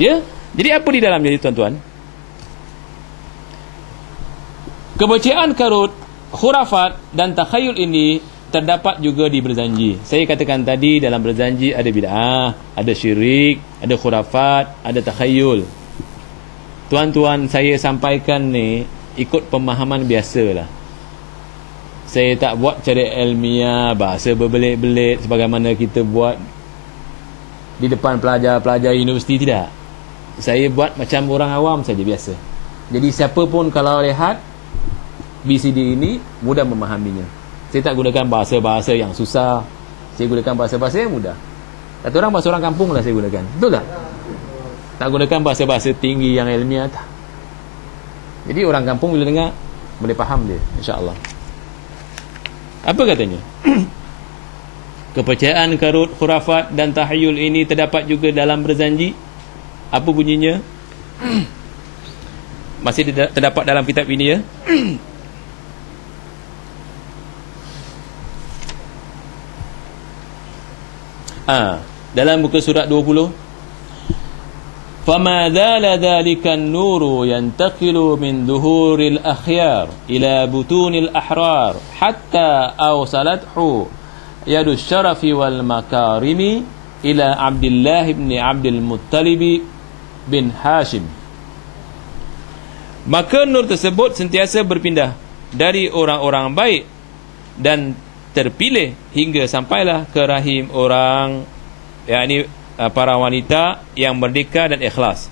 Ya, jadi apa di dalamnya tuan-tuan? Kepercayaan karut, khurafat dan takhayul ini terdapat juga di berzanji. Saya katakan tadi, dalam berzanji ada bid'ah, ada syirik, ada khurafat, ada takhayul. Tuan-tuan, saya sampaikan ni ikut pemahaman biasalah. Saya tak buat cara ilmiah, bahasa berbelit-belit sebagaimana kita buat di depan pelajar-pelajar universiti, tidak. Saya buat macam orang awam saja, biasa. Jadi siapa pun kalau lihat BCD ini mudah memahaminya. Saya tak gunakan bahasa-bahasa yang susah. Saya gunakan bahasa-bahasa yang mudah. Kata orang, bahasa orang kampung lah saya gunakan. Betul tak? Tak gunakan bahasa-bahasa tinggi yang ilmiah, tak. Jadi orang kampung bila dengar boleh faham dia, insya-Allah. Apa katanya? Kepercayaan karut, khurafat dan tahayyul ini terdapat juga dalam berzanji. Apa bunyinya? Masih terdapat dalam kitab ini, ya. Dalam buku surat 20, فَمَا ذَالَ ذَلِكَ النُّورُ يَنْتَقِلُ مِنْ ظُهُورِ الْأَخْيَارِ إِلَى بُطُونِ الْأَحْرَارِ حَتَّى أَوْصَلَتْهُ يَدُ الشَّرَفِ وَالْمَكَارِمِ إِلَى عَبْدِ اللَّهِ بْنِ عَبْدِ الْمُطَّلِبِ بِنْ هَاشِمِ. Maka nur tersebut sentiasa berpindah dari orang-orang baik dan terpilih hingga sampailah ke rahim orang, yakni para wanita yang merdeka dan ikhlas.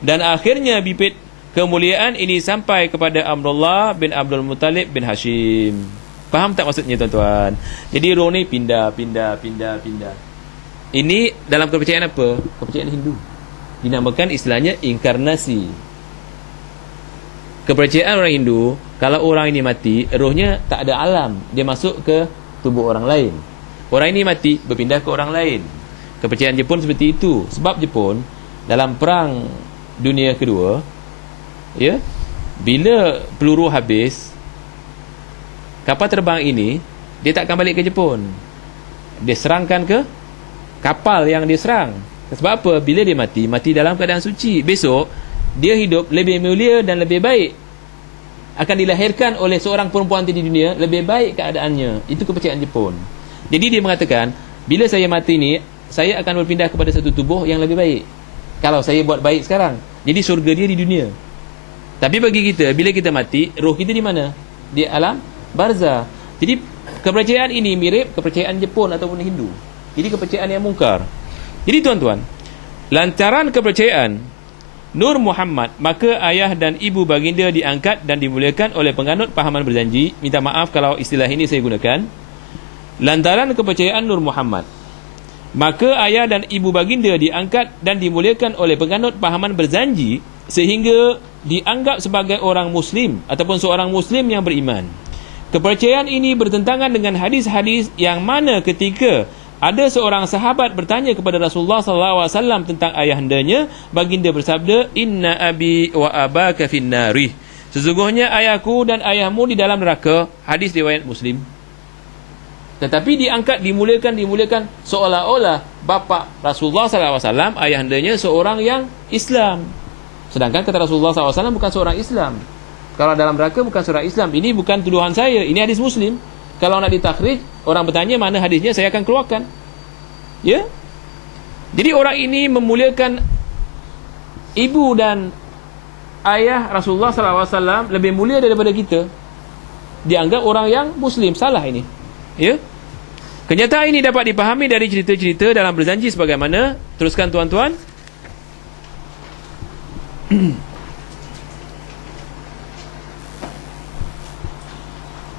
Dan akhirnya bibit kemuliaan ini sampai kepada Abdullah bin Abdul Muttalib bin Hashim. Faham tak maksudnya tuan-tuan? Jadi roh ni pindah. Ini dalam kepercayaan apa? Kepercayaan Hindu. Dinamakan istilahnya inkarnasi. Kepercayaan orang Hindu, kalau orang ini mati, rohnya tak ada alam, dia masuk ke tubuh orang lain. Orang ini mati, berpindah ke orang lain. Kepercayaan Jepun seperti itu. Sebab Jepun dalam perang dunia kedua, ya, bila peluru habis, kapal terbang ini dia tak akan balik ke Jepun. Dia serangkan ke kapal yang dia serang. Sebab apa? Bila dia mati dalam keadaan suci. Besok dia hidup lebih mulia dan lebih baik. Akan dilahirkan oleh seorang perempuan di dunia, lebih baik keadaannya. Itu kepercayaan Jepun. Jadi dia mengatakan, bila saya mati ni, saya akan berpindah kepada satu tubuh yang lebih baik. Kalau saya buat baik sekarang, jadi surga dia di dunia. Tapi bagi kita, bila kita mati, roh kita di mana? Di alam barzah. Jadi kepercayaan ini mirip kepercayaan Jepun ataupun Hindu. Jadi kepercayaan yang mungkar. Jadi tuan-tuan, lantaran kepercayaan Nur Muhammad, maka ayah dan ibu baginda diangkat dan dimuliakan oleh penganut pahaman berjanji. Minta maaf kalau istilah ini saya gunakan. Lantaran kepercayaan Nur Muhammad, maka ayah dan ibu baginda diangkat dan dimuliakan oleh penganut pahaman berjanji, sehingga dianggap sebagai orang Muslim ataupun seorang Muslim yang beriman. Kepercayaan ini bertentangan dengan hadis-hadis yang mana ketika ada seorang sahabat bertanya kepada Rasulullah SAW tentang ayahandanya, baginda bersabda, Inna abi wa abaka finnari. Sesungguhnya ayahku dan ayahmu di dalam neraka. Hadis riwayat Muslim. Tetapi diangkat, dimuliakan seolah-olah bapa Rasulullah SAW, ayahandanya seorang yang Islam. Sedangkan kata Rasulullah SAW bukan seorang Islam. Kalau dalam neraka bukan seorang Islam. Ini bukan tuduhan saya, ini hadis Muslim. Kalau nak ditakhrij, orang bertanya mana hadisnya, saya akan keluarkan. Ya? Jadi orang ini memuliakan ibu dan ayah Rasulullah SAW lebih mulia daripada kita. Dianggap orang yang Muslim. Salah ini. Ya? Kenyataan ini dapat dipahami dari cerita-cerita dalam berjanji sebagaimana. Teruskan tuan-tuan.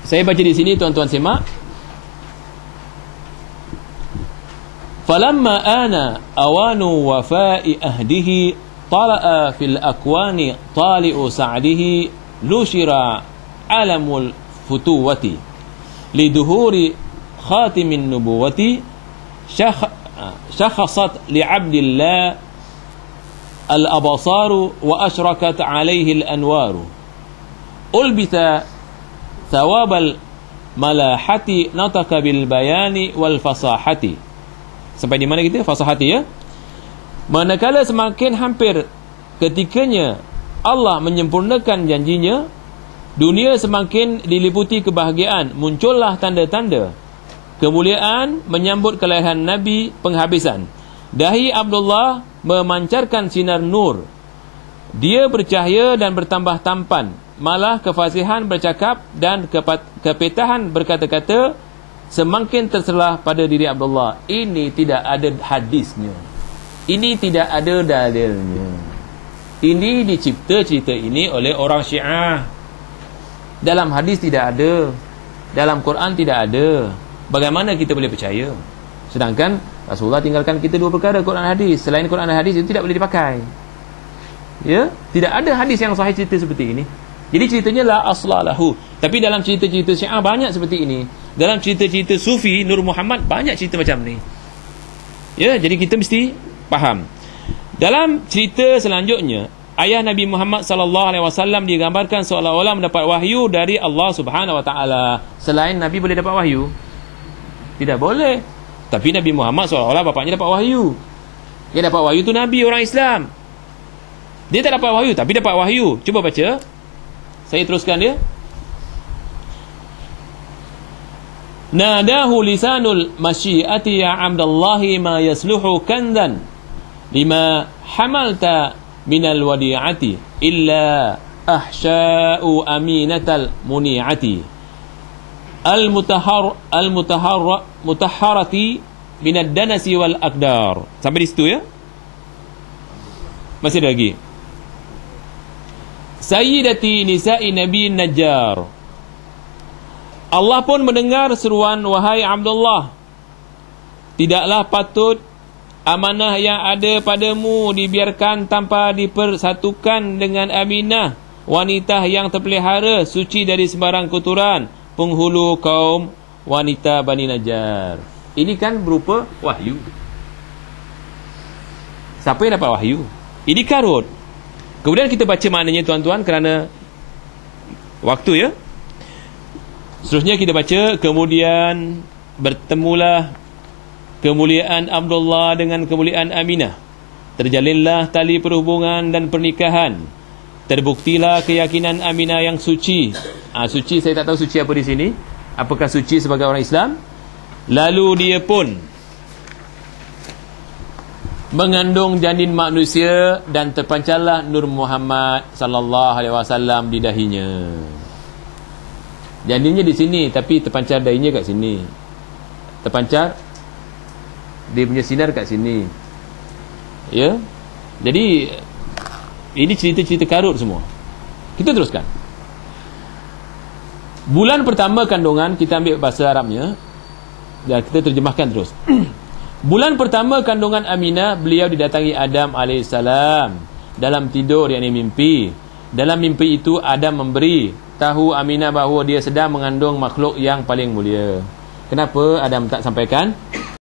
Saya baca di sini, tuan-tuan simak. Falamma ana awanu wafa'i ahdihi tala'a fil akwani tali'u sa'dihi lushira alamul futuwati liduhuri khatimin nubuwati syakhasat li'abdillah al-abasaru wa ashrakat alaihi al-anwaru ulbitha thawabal malahati nataka bil bayani wal fasahati. Sampai di mana kita? Fasahati, ya. Manakala semakin hampir ketikanya Allah menyempurnakan janjinya, dunia semakin diliputi kebahagiaan, muncullah tanda-tanda kemuliaan menyambut kelahiran Nabi penghabisan. Dahi Abdullah memancarkan sinar nur. Dia bercahaya dan bertambah tampan. Malah kefasihan bercakap dan kepetahan berkata-kata semakin terselah pada diri Abdullah. Ini tidak ada hadisnya. Ini tidak ada dalilnya. Ini dicipta cerita ini oleh orang Syiah. Dalam hadis tidak ada, dalam Quran tidak ada. Bagaimana kita boleh percaya? Sedangkan Rasulullah tinggalkan kita dua perkara, Quran dan hadis. Selain Quran dan hadis itu tidak boleh dipakai. Ya, tidak ada hadis yang sahih cerita seperti ini. Jadi ceritanya la asla lahu. Tapi dalam cerita-cerita Syiah banyak seperti ini. Dalam cerita-cerita Sufi Nur Muhammad banyak cerita macam ni. Ya, jadi kita mesti faham. Dalam cerita selanjutnya, ayah Nabi Muhammad sallallahu alaihi wasallam digambarkan seolah-olah mendapat wahyu dari Allah Subhanahu wa taala. Selain Nabi boleh dapat wahyu? Tidak boleh. Tapi Nabi Muhammad seolah-olah bapaknya dapat wahyu. Yang dapat wahyu tu Nabi orang Islam. Dia tak dapat wahyu tapi dapat wahyu. Cuba baca. Saya teruskan dia. Nadahu lisanul masyiati ya Abdallahi ma yasluhu kandan lima hamalta minal wadi'ati illa ahsya'u aminatal muni'ati mutahharati minad danasi wal aqdar. Sampai di situ ya. Masih ada lagi. Sayyidati nisa'i Nabi Najjar. Allah pun mendengar seruan wahai Abdullah. Tidaklah patut amanah yang ada padamu dibiarkan tanpa dipersatukan dengan Aminah, wanita yang terpelihara suci dari sembarang kotoran, penghulu kaum wanita Bani Najjar. Ini kan berupa wahyu. Siapa yang dapat wahyu? Ini karut. Kemudian kita baca maknanya tuan-tuan kerana waktu ya. Seterusnya kita baca, kemudian bertemulah kemuliaan Abdullah dengan kemuliaan Aminah. Terjalinlah tali perhubungan dan pernikahan. Terbuktilah keyakinan Aminah yang suci. Suci saya tak tahu suci apa di sini. Apakah suci sebagai orang Islam? Lalu dia pun mengandung janin manusia dan terpancarlah Nur Muhammad sallallahu alaihi wasallam di dahinya. Janinnya di sini tapi terpancar dahinya kat sini. Terpancar dia punya sinar kat sini. Ya. Jadi ini cerita-cerita karut semua. Kita teruskan. Bulan pertama kandungan, kita ambil bahasa Arabnya dan kita terjemahkan terus. Bulan pertama kandungan Aminah, beliau didatangi Adam AS dalam tidur, yakni mimpi. Dalam mimpi itu Adam memberi tahu Aminah bahawa dia sedang mengandung makhluk yang paling mulia. Kenapa Adam tak sampaikan?